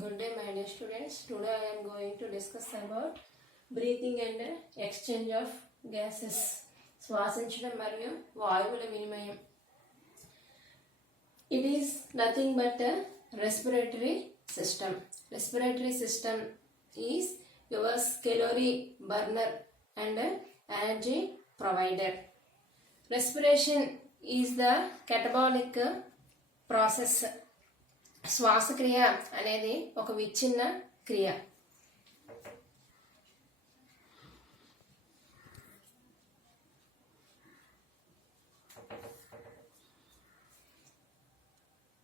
Good day, my dear students. Today I am going to discuss about breathing and exchange of gases. శ్వాసించడం మరియు వాయువుల వినిమయం. It is nothing but a respiratory system. Respiratory system is your calorie burner and energy provider. Respiration is the catabolic process. శ్వాసక్రియ అనేది ఒక విచ్ఛిన్న క్రియ.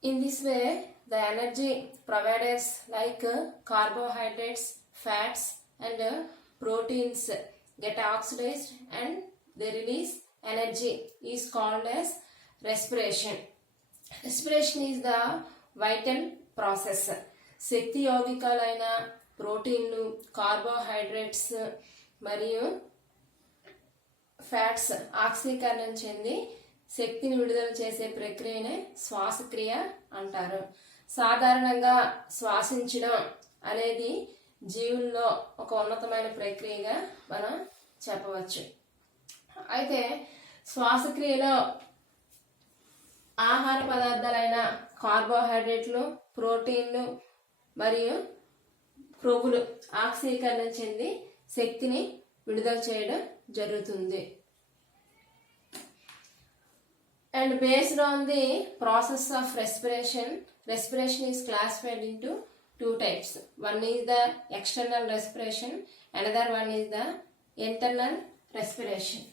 In this way, the energy providers like carbohydrates, fats and proteins get oxidized and they release energy is called as respiration. Respiration is the vital process. శక్తి యౌగికాలైన ప్రోటీన్లు, carbohydrates మరియు fats ఆక్సీకరణం చెంది శక్తిని విడుదల చేసే ప్రక్రియనే శ్వాసక్రియ అంటారు. సాధారణంగా శ్వాసించడం అనేది జీవుల్లో ఒక ఉన్నతమైన ప్రక్రియగా మనం చెప్పవచ్చు. అయితే శ్వాసక్రియలో ఆహార పదార్థాలైన కార్బోహైడ్రేట్లు, ప్రోటీన్లు మరియు క్రొవ్వులు ఆక్సీకరణం చెంది శక్తిని విడుదల చేయడం జరుగుతుంది. And based on the process of respiration is classified into two types. One is the external respiration, another one is the internal respiration.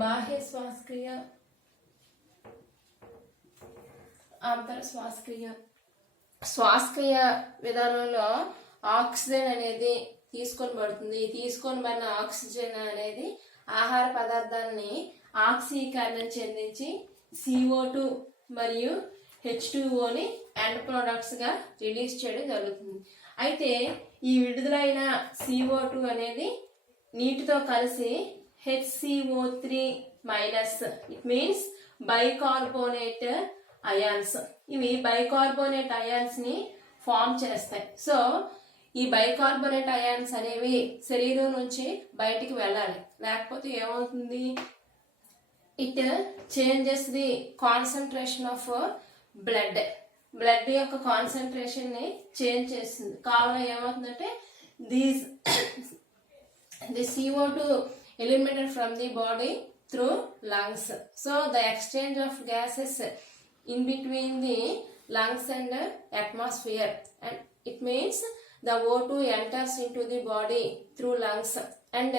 బాహ్య శ్వాసక్రియ, ఆంతర శ్వాసక్రియ. శ్వాసక్రియ విధానంలో ఆక్సిజన్ అనేది తీసుకొని పడుతుంది. తీసుకొని పడిన ఆక్సిజన్ అనేది ఆహార పదార్థాలని ఆక్సీకరణం చెందించి CO2 మరియు H2Oని ఎండ్ ప్రొడక్ట్స్ గా రిలీజ్ చేయడం జరుగుతుంది. అయితే ఈ విడుదలైన CO2 అనేది నీటితో కలిసి HCO3 minus, it means bicarbonate ions. ఇవి బైకార్బోనేట్ అయాన్స్ ని ఫామ్ చేస్తాయి. సో ఈ బైకార్బోనేట్ అయాన్స్ అనేవి శరీరం నుంచి బయటికి వెళ్ళాలి, లేకపోతే ఏమవుతుంది, it changes the concentration of blood యొక్క కాన్సన్ట్రేషన్ ని చేంజ్ చేస్తుంది. కావున ఏమవుతుందంటే the CO2 eliminated from the body through lungs. So the exchange of gases in between the lungs and atmosphere, and it means the O2 enters into the body through lungs and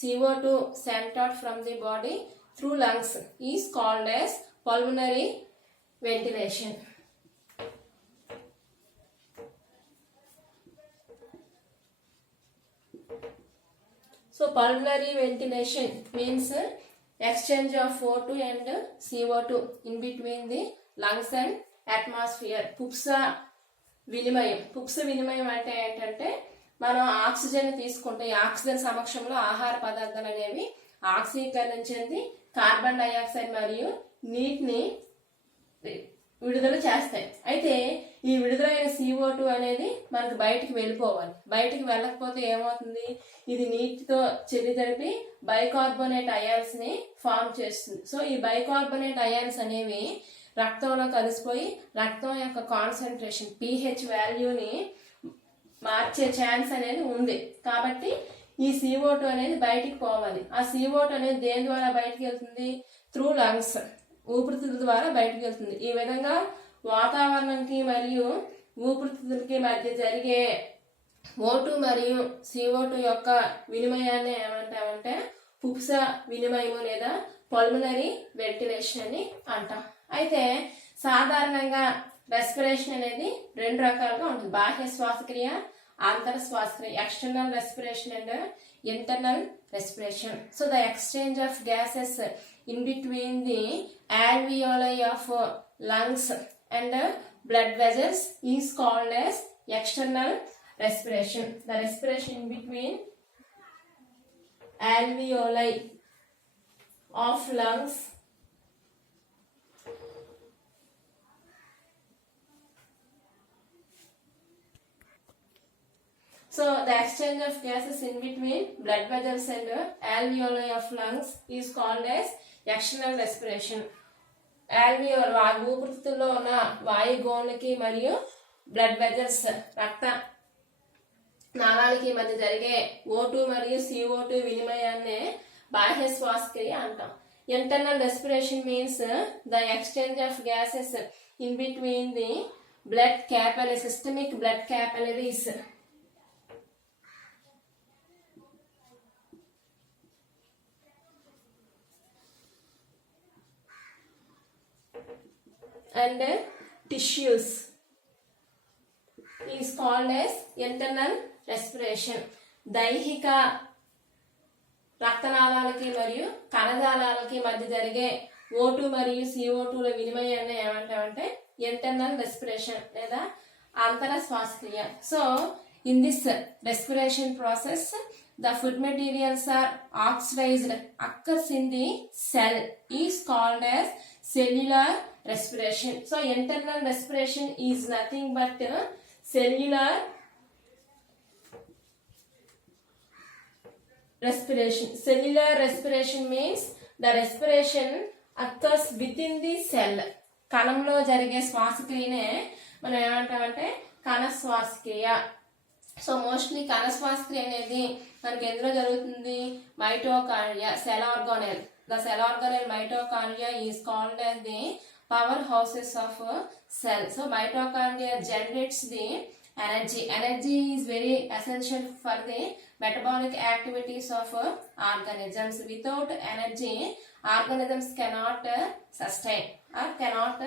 CO2 sent out from the body through lungs is called as pulmonary ventilation. So pulmonary ventilation means exchange of O2 and CO2 in between the lungs and atmosphere. పుప్స వినిమయం అంటే ఏంటంటే మనం oxygen తీసుకుంటే ఈ oxygen సమక్షంలో ఆహార పదార్థాలు అనేవి ఆక్సీకరణం చెంది కార్బన్ డైఆక్సైడ్ మరియు నీటిని విడుదల చేస్తాయి. అయితే ఈ విడుదలైన CO2 అనేది మనకు బయటికి వెళ్ళిపోవాలి. బయటికి వెళ్ళకపోతే ఏమవుతుంది, ఇది నీటితో చెల్లి బైకార్బోనేట్ అయాన్స్ ని ఫామ్ చేస్తుంది. సో ఈ బైకార్బోనేట్ అయాన్స్ అనేవి రక్తంలో కలిసిపోయి రక్తం యొక్క కాన్సన్ట్రేషన్ pH వాల్యూని మార్చే ఛాన్స్ అనేది ఉంది. కాబట్టి ఈ CO2 అనేది బయటికి పోవాలి. ఆ CO2 అనేది దేని ద్వారా బయటికి వెళ్తుంది, త్రూ లంగ్స్, ఊపిరితిత్తుల ద్వారా బయటకు వెళ్తుంది. ఈ విధంగా వాతావరణంకి మరియు ఊపిరితిత్తులకి మధ్య జరిగే O2 మరియు CO2 యొక్క వినిమయాన్ని ఏమంటామంటే పుప్స వినిమయము లేదా పల్మనరీ వెంటిలేషన్ అని అంటాం. అయితే సాధారణంగా రెస్పిరేషన్ అనేది రెండు రకాలుగా ఉంటుంది. బాహ్య శ్వాసక్రియ, antara swaskriya, external respiration and internal respiration. So the exchange of gases in between the alveoli of lungs and blood vessels is called as external respiration. The respiration in between alveoli of lungs so the exchange of gases in between blood vessels and alveoli of lungs is called as external respiration. Alveoli ఊపిరితిత్తుల్లో ఉన్న వాయుగోళకి మరియు blood vessels రక్త నాళాలకి మధ్య జరిగే O2 మరియు CO2 వినిమయాన్నే బాహ్య శ్వాసక్రియ అంటాం. Internal respiration means the exchange of gases in between the blood capillary systemic blood capillaries and tissues is called as internal respiration. దైహిక రక్తనాళాలకి మరియు కణజాలాలకి మధ్య జరిగే O2 మరియు CO2 ల వినిమయాన్ని ఏమంటామంటే ఇంటర్నల్ రెస్పిరేషన్ లేదా అంతర శ్వాసక్రియ. So in this respiration process the food materials are oxidized occurs in the cell is called as cellular respiration. So internal respiration is nothing but cellular respiration. Cellular respiration means the respiration occurs within the cell. కణంలో జరిగే శ్వాసక్రియనే మనం ఏమంటామంటే కణ శ్వాసక్రియ. So mostly కణ శ్వాసక్రియ అనేది మనకి ఎందులో జరుగుతుంది? Mitochondria, cell organelle. The cell organelle mitochondria is called as the powerhouses of cell. So mitochondria generates the energy. Energy is very essential for the metabolic activities of organisms. Without energy, organisms cannot sustain or cannot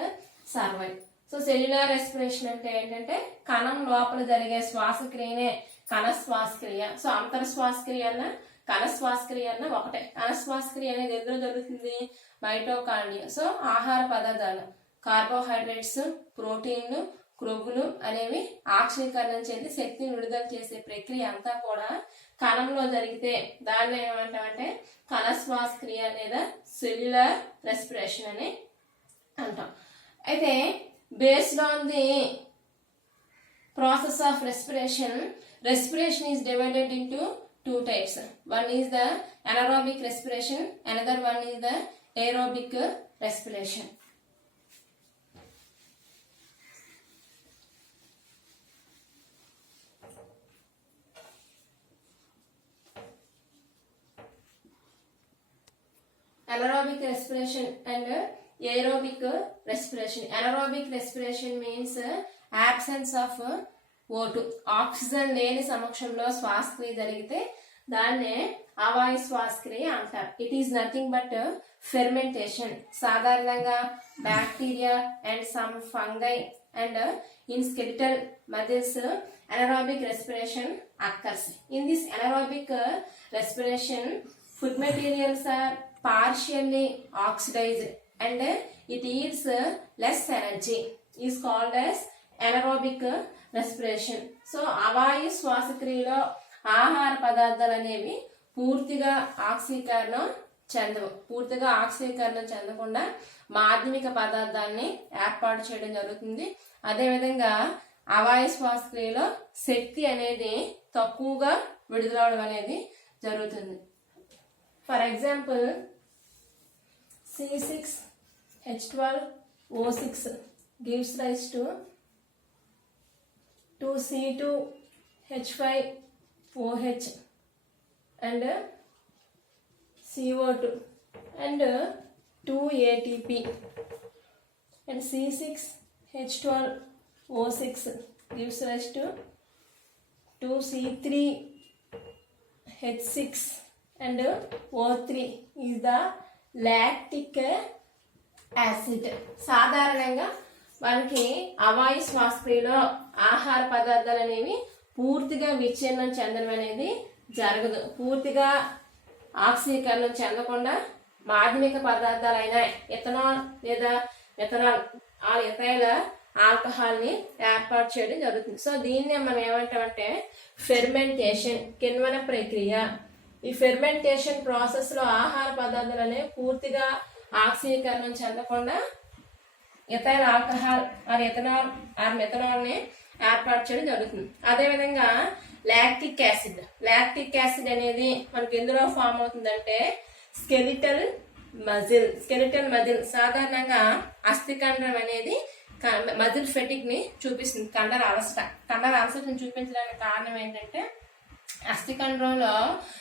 survive. So cellular respiration అంటే ఏంటంటే కణం లోపల జరిగే శ్వాసక్రియనే కణ శ్వాసక్రియ. So అంతర శ్వాసక్రియ అన్న కణ శ్వాసక్రియ అన్న ఒకటే. కణ శ్వాసక్రియ అనేది ఎందులో జరుగుతుంది? మైటోకాండ్రియా. సో ఆహార పదార్థాలు కార్బోహైడ్రేట్స్, ప్రోటీన్లు, క్రొవ్వులు అనేవి ఆక్సీకరణం చెంది శక్తిని విడుదల చేసే ప్రక్రియ అంతా కూడా కణంలో జరిగితే దాన్ని ఏమంటామంటే కణ శ్వాసక్రియ లేదా సెల్యులార్ రెస్పిరేషన్ అని అంటాం. అయితే based on the process of respiration is divided into two types. One is the anaerobic respiration, another one is the aerobic respiration. Anaerobic respiration and aerobic respiration. Anaerobic respiration means absence of O2. Oxygen లేని సమక్షంలో శ్వాసక్రియ జరిగితే దాన్నే అవాయు శ్వాసక్రియ అంటారు. It is nothing but fermentation. సాధారణంగా bacteria and some fungi and in skeletal muscles anaerobic respiration occurs. In this anaerobic respiration, food materials are partially oxidized and it yields less energy is called as anaerobic respiration. So అవాయు శ్వాసక్రియలో ఆహార పదార్థాలు అనేవి పూర్తిగా ఆక్సీకరణం చెందకుండా మాధ్యమిక పదార్థాన్ని ఏర్పాటు చేయడం జరుగుతుంది. అదేవిధంగా అవాయు శ్వాసక్రియలో శక్తి అనేది తక్కువగా విడుదలవడం అనేది జరుగుతుంది. For example C6H12O6 gives rise to 2C2H5OH and CO2 and 2 ATP and C6H12O6 gives rise to 2C3H6 and O3 is the lactic acid. సాధారణంగా మనకి అవాయు శ్వాసక్రియలో ఆహార పదార్థాలు అనేవి పూర్తిగా విచ్ఛిన్నం చెందడం అనేది జరగదు. పూర్తిగా ఆక్సీకరణం చెందకుండా మాధ్యమిక పదార్థాలైన ఇథనాల్ లేదా మిథనాల్ ఆ ఇథైల్ ఆల్కహాల్ ని ఏర్పాటు చేయడం జరుగుతుంది. సో దీన్నే మనం ఏమంటామంటే ఫెర్మెంటేషన్, కిణ్వన ప్రక్రియ. ఈ ఫెర్మెంటేషన్ ప్రాసెస్ లో ఆహార పదార్థాలు అనేవి పూర్తిగా ఆక్సీకరణం చెందకుండా ethyl alcohol or ethanol or methanol ని ఏర్పాటు చేయడం జరుగుతుంది. అదేవిధంగా లాక్టిక్ యాసిడ్ అనేది మనకి ఎందులో ఫామ్ అవుతుందంటే స్కెలిటల్ మజిల్. సాధారణంగా అస్థికండరం అనేది మజిల్ ఫెటిక్ ని చూపిస్తుంది. కండర అలసటని చూపించడానికి కారణం ఏంటంటే అస్థికండరంలో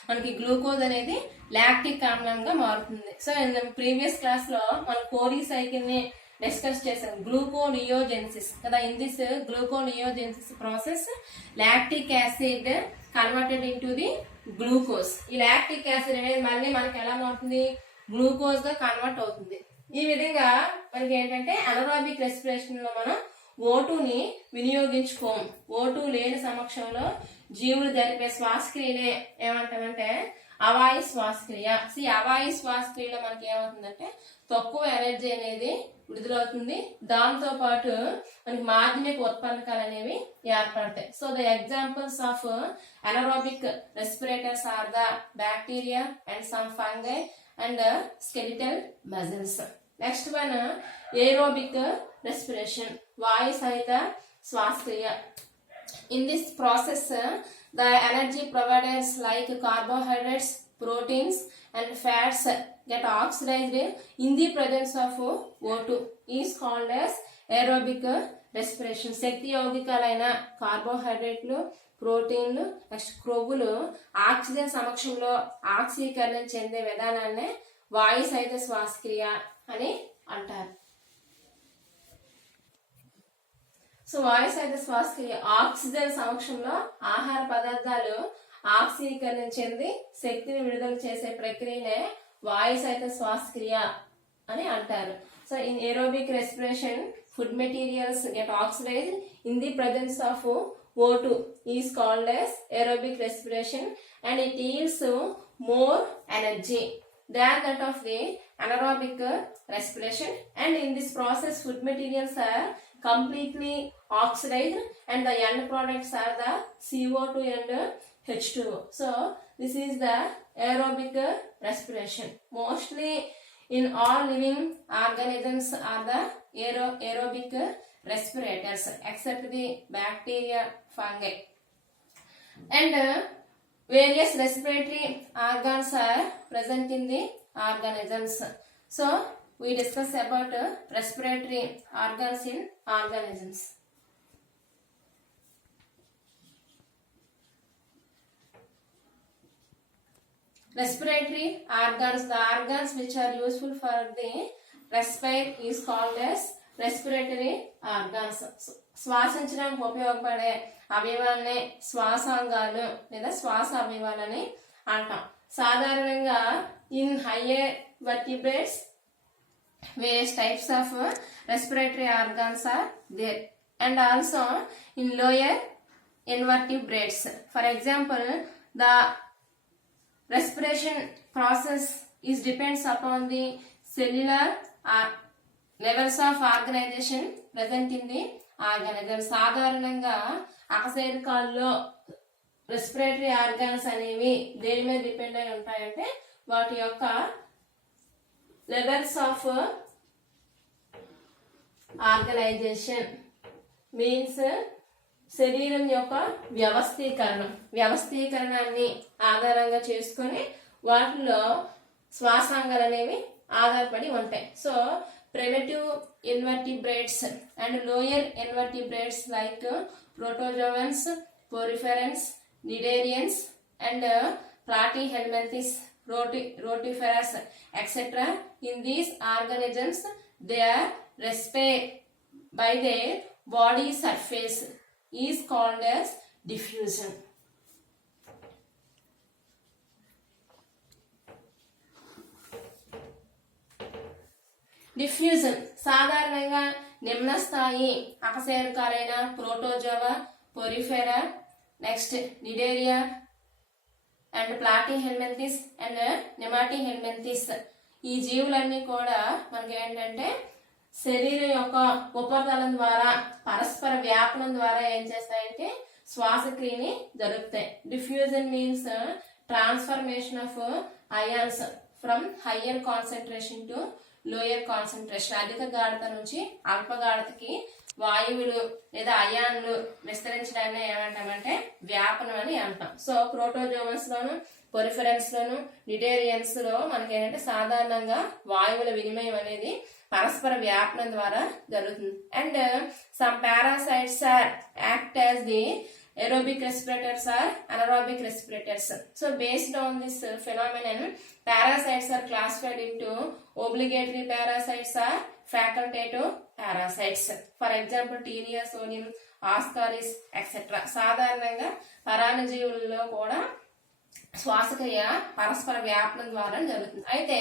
మనకి గ్లూకోజ్ అనేది లాక్టిక్ ఆమ్లంగా మారుతుంది. సో ప్రీవియస్ క్లాస్ లో మనం కోరీ సైకిల్ ని డిస్కస్ చేసాం, గ్లూకోనియోజెన్సిస్ కదా. In this gluconeogenesis process lactic acid converted into the glucose. ఈ లాక్టిక్ యాసిడ్ అనేది మళ్ళీ మనకి ఎలా మారుతుంది, గ్లూకోజ్ గా కన్వర్ట్ అవుతుంది. ఈ విధంగా మనకి ఏంటంటే అనరోబిక్ రెస్పిరేషన్ లో మనం O2 ని వినియోగించుకోము. O2 లేని సమక్షంలో జీవులు జరిపే శ్వాసక్రియనే ఏమంటామంటే అవాయు శ్వాసక్రియ. అవాయు శ్వాసక్రియలో మనకి ఏమవుతుందంటే తక్కువ ఎనర్జీ అనేది విడుదలవుతుంది. దాంతో పాటు మనకి మాధ్యమిక ఉత్పన్నకాలు అనేవి ఏర్పడతాయి. So the examples of anaerobic respirators are the bacteria and some fungi and skeletal muscles. Next one aerobic respiration, వాయు సహిత శ్వాసక్రియ. In this process, the energy providers like carbohydrates, proteins and fats get oxidized in the presence of O2 is called as aerobic respiration. శక్తి యౌగికాలైన కార్బోహైడ్రేట్లు, ప్రోటీన్లు, next క్రొవ్వులు oxygen సమక్షంలో ఆక్సీకరణం చెందే విధానాన్ని వాయు సహిత శ్వాసక్రియ అని అంటారు. సో వాయు సహిత శ్వాసక్రియ ఆక్సిజన్ సమక్షంలో ఆహార పదార్థాలు ఆక్సీకరణం చెంది శక్తిని విడుదల చేసే ప్రక్రియనే వాయు సహిత శ్వాసక్రియ అని అంటారు. So in aerobic respiration food materials get oxidized in the presence of O2 is called as aerobic respiration and it yields more energy than that of the anaerobic respiration, and in this process food materials are completely oxidized and the end products are the CO2 and H2O. So this is the aerobic respiration. Mostly in all living organisms are the aerobic respirators except the bacteria, fungi, and various respiratory organs are present in the organisms. So we discuss about respiratory organs in organisms. Respiratory organs, the organs which are useful for the respite is called as respiratory organs. శ్వాసించడానికి ఉపయోగపడే అవయవాలని శ్వాసాంగాలు లేదా శ్వాస అవయవాలని అంటాం. సాధారణంగా in higher vertebrates various types of respiratory organs are there, and also in lower invertebrates. For example, the respiration process is depends upon the cellular levels of organization present in the organism. సాధారణంగా అకశేరుకాల్లో respiratory organs అనేవి దేని మీద depend అయి ఉంటాయంటే వాటి యొక్క levels of organisation means శరీరం యొక్క వ్యవస్థీకరణాన్ని ఆధారంగా చేసుకొని వాటిలో శ్వాసాంగాలు అనేవి ఆధారపడి ఉంటాయి. So primitive invertebrates and lower invertebrates like protozoans, poriferians, cnidarians and platyhelminthes, rotiferous, etc. In these organisms, they are respired by their body surface is called as diffusion. Diffusion సాధారణంగా నిమ్న స్థాయి అకశేరుకాలైన protozoa, porifera, next cnidaria and platyhelminthes and nemathelminthes. ఈ జీవులన్నీ కూడా మనకి ఏంటంటే శరీరం యొక్క ఉపరితలం ద్వారా పరస్పర వ్యాపనం ద్వారా ఏం చేస్తాయంటే శ్వాసక్రియని జరుపుతాయి. Diffusion means transformation of ions from higher concentration to lower concentration. అధిక గాఢత నుంచి అల్ప గాఢతకి వాయువులు లేదా అయాన్లు విస్తరించడాన్ని ఏమంటామంటే వ్యాపనం అని అంటాం. సో ప్రోటోజోవన్స్ లోను పొరిఫెరన్స్ లోను నిడేరియన్స్ లో మనకి ఏంటంటే సాధారణంగా వాయువుల వినిమయం అనేది పరస్పర వ్యాపనం ద్వారా జరుగుతుంది. And some parasites are act as the aerobic respirators or anaerobic respirators. So based on this phenomenon, parasites are classified into obligatory parasites or facultative parasites. For example, Taenia sodium, Ascaris, etc. సాధారణంగా పరాన్నజీవులలో కూడా శ్వాసక్రియ పరస్పర వ్యాపనం ద్వారా జరుగుతుంది. అయితే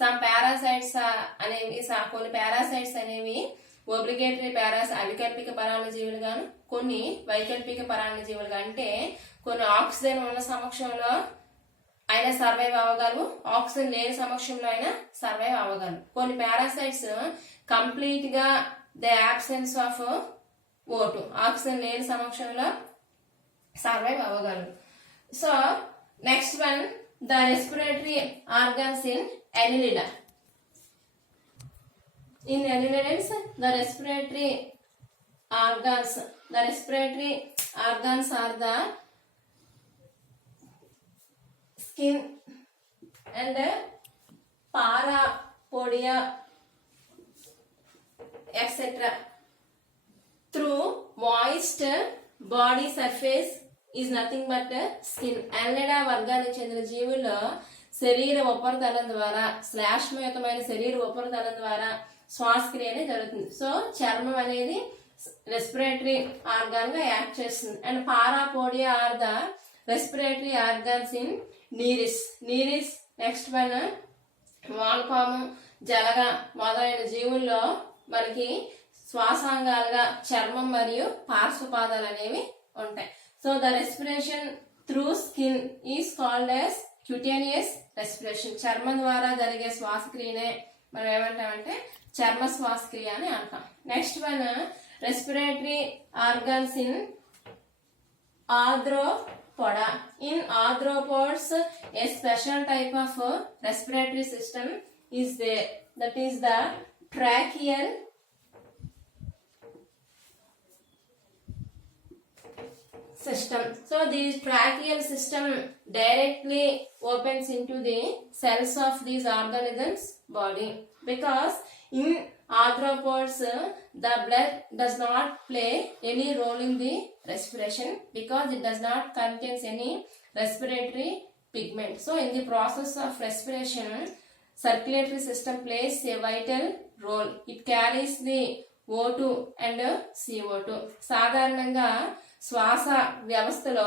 some parasites అనేవి కొన్ని parasites అనేవి ఒబ్లిగేటరీ అవికల్పిక పరాన్నజీవులు గాను కొన్ని వైకల్పిక పరాన్నజీవులుగా. అంటే కొన్ని ఆక్సిజన్ ఉన్న సమక్షంలో అయినా సర్వైవ్ అవ్వగలవు, ఆక్సిజన్ లేని సమక్షంలో అయినా సర్వైవ్ అవ్వగలవు. కొన్ని పారాసైట్స్ కంప్లీట్ గా the absence of O2, oxygen లేని సమక్షంలో సర్వైవ్ అవ్వగలవు. So next one, the respiratory organs in Annelida. In annelids, the respiratory organs are the skin and parapodia, etc. Through moist body surface is nothing but skin. Annelida వర్గానికి చెందిన జీవుల్లో శరీర ఉపరితలం ద్వారా శ్లేష్మయుతమైన శరీర ఉపరితలం ద్వారా శ్వాసక్రియ అనేది జరుగుతుంది. సో చర్మం అనేది రెస్పిరేటరీ ఆర్గాన్ గా యాక్ట్ చేస్తుంది. And parapodia are the respiratory organs in nereis. Next one, వానపాము, జలగ మొదలైన జీవుల్లో మనకి శ్వాసాంగాలుగా చర్మం మరియు పార్శ్వపాదాలు అనేవి ఉంటాయి. So the respiration through skin is called as cutaneous respiration. చర్మం ద్వారా జరిగే శ్వాసక్రియనే మనం ఏమంటామంటే చర్మ శ్వాసక్రియ అని అంటాం. Next one, respiratory organs in Arthropoda. In arthropods a special type of respiratory system is there, that is the tracheal system. So this tracheal system directly opens into the cells of these organisms body, because in arthropods the blood does not play any role in the respiration because it does not contains any respiratory pigment. So in the process of respiration, circulatory system plays a vital role. It carries the O2 and CO2. సాధారణంగా శ్వాస వ్యవస్థలో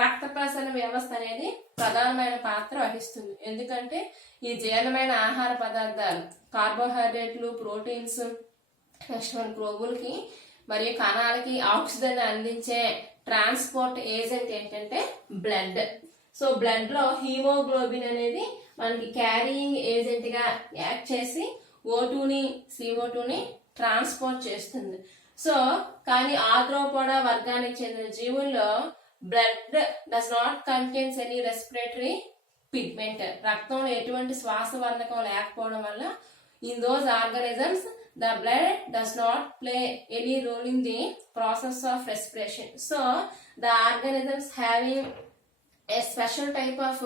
రక్త ప్రసరణ వ్యవస్థ అనేది ప్రధానమైన పాత్ర వహిస్తుంది. ఎందుకంటే ఈ జీర్ణమైన ఆహార పదార్థాలు కార్బోహైడ్రేట్లు, ప్రోటీన్స్, నెక్స్ట్ మన క్రొవ్వులకి మరియు కణాలకి ఆక్సిజన్ అందించే ట్రాన్స్పోర్ట్ ఏజెంట్ ఏంటంటే బ్లడ్. సో బ్లడ్ లో హీమోగ్లోబిన్ అనేది మనకి క్యారీయింగ్ ఏజెంట్ గా యాక్ట్ చేసి O2ని CO2ని ట్రాన్స్పోర్ట్ చేస్తుంది. సో కానీ ఆర్థ్రోపోడా వర్గానికి చెందిన జీవుల్లో blood does not contains any respiratory pigment. రక్తంలో ఎటువంటి శ్వాస వర్ణకం లేకపోవడం వల్ల in those organisms the blood does not play any role in the process of respiration. So the organisms having a special type of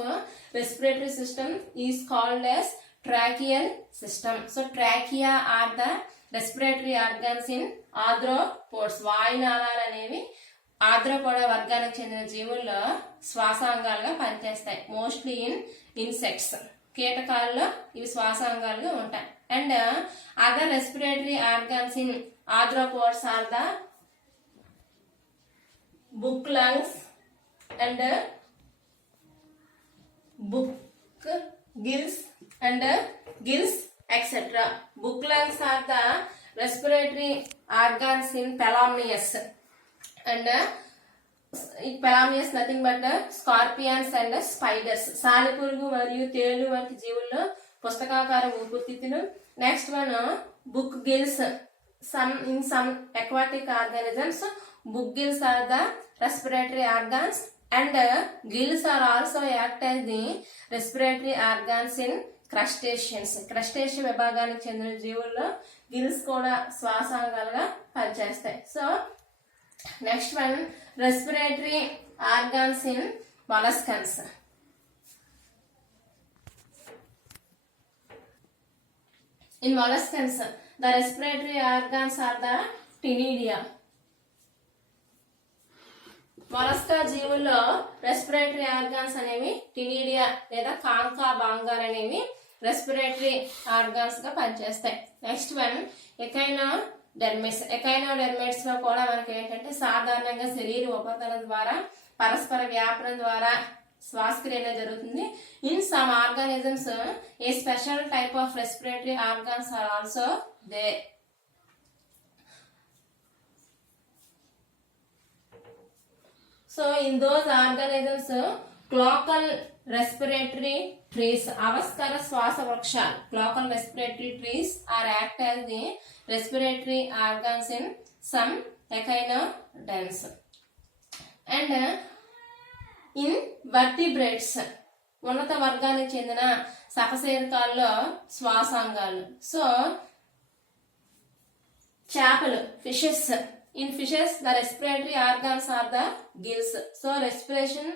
respiratory system is called as tracheal system. So trachea are the respiratory organs in arthropods. వాయునాళాలు అనేవి Arthropoda వర్గానికి చెందిన జీవుల్లో శ్వాసాంగాలుగా పనిచేస్తాయి. Mostly in insects, కీటకాల్లో ఇవి శ్వాసాంగాలుగా ఉంటాయి. And other respiratory organs in arthropods are the book lungs and book gills and gills, etc. Book lungs are the respiratory organs in Phalanges and పెరామియస్ nothing but scorpions and spiders. సాలెపురుగు మరియు తేలు వంటి జీవుల్లో పుస్తకాకార ఊపిరితిత్తులు. Next one book gills. In some aquatic organisms, book gills are the respiratory organs and gills are also act as the respiratory organs in crustaceans. Crustacean విభాగానికి చెందిన జీవుల్లో గిల్స్ కూడా శ్వాసాంగాలుగా పనిచేస్తాయి. So next one respiratory organs in molluscans. In molluscans, the respiratory organs are the ctenidia. Mollusca జీవుల్లో respiratory organs అనేవి టినిడియా లేదా కాంకా బాంగాలు అనేవి respiratory organs గా పనిచేస్తాయి. Next one ఎకైనోడెర్మిట్స్. ఎకైనోడెర్మిట్స్ లో కూడా మనకి ఏంటంటే సాధారణంగా శరీర ఉపరితలం ద్వారా పరస్పర వ్యాపనం ద్వారా శ్వాసక్రియ అనేది జరుగుతుంది. In some organisms a special type of respiratory organs are also there. So in those organisms, cloacal respiratory trees, avaskara swasa vrkshalu, cloacal respiratory trees are act as the respiratory organs in some echinoderms. And in vertebrates, ఉన్నత వర్గానికి చెందిన సకశేరుకాల్లో శ్వాసాంగాలు. So చేపలు, fishes. In fishes, the respiratory organs are the gills. So respiration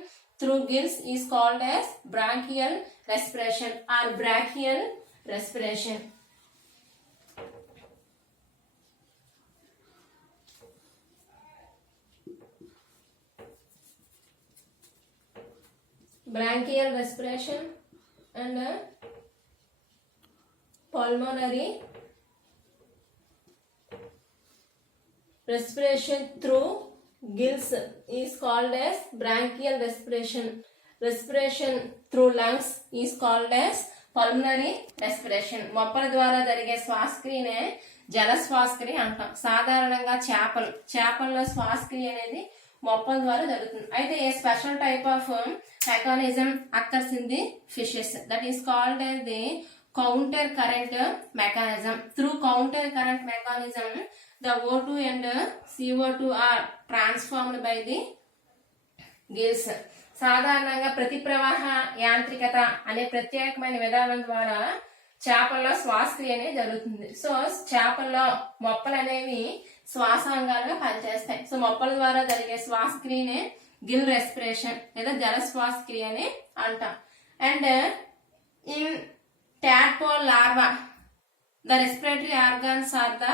through gills is called as branchial respiration or brachial respiration. Branchial respiration and pulmonary respiration through gills is called as branchial respiration. Respiration through lungs is called as pulmonary respiration. మొప్పల ద్వారా జరిగే శ్వాసక్రియనే జల శ్వాసక్రియ అంటాం. సాధారణంగా చేపల్లో శ్వాసక్రియ అనేది మొప్పల ద్వారా జరుగుతుంది. అయితే a special type of mechanism occurs in the fishes, that is called as the counter current mechanism. Through counter current mechanism, the O2 and CO2 are transformed by the gills. సాధారణంగా ప్రతి ప్రవాహ యాంత్రికత అనే ప్రత్యేకమైన విధానం ద్వారా చేపల్లో శ్వాసక్రియ అనేది జరుగుతుంది. సో చేపల్లో మొప్పలు అనేవి శ్వాసాంగాలుగా పనిచేస్తాయి. సో మొప్పల ద్వారా జరిగే శ్వాసక్రియనే గిల్ రెస్పిరేషన్ లేదా జల శ్వాసక్రియ అని అంటాం. And in tadpole larva, the respiratory organs are the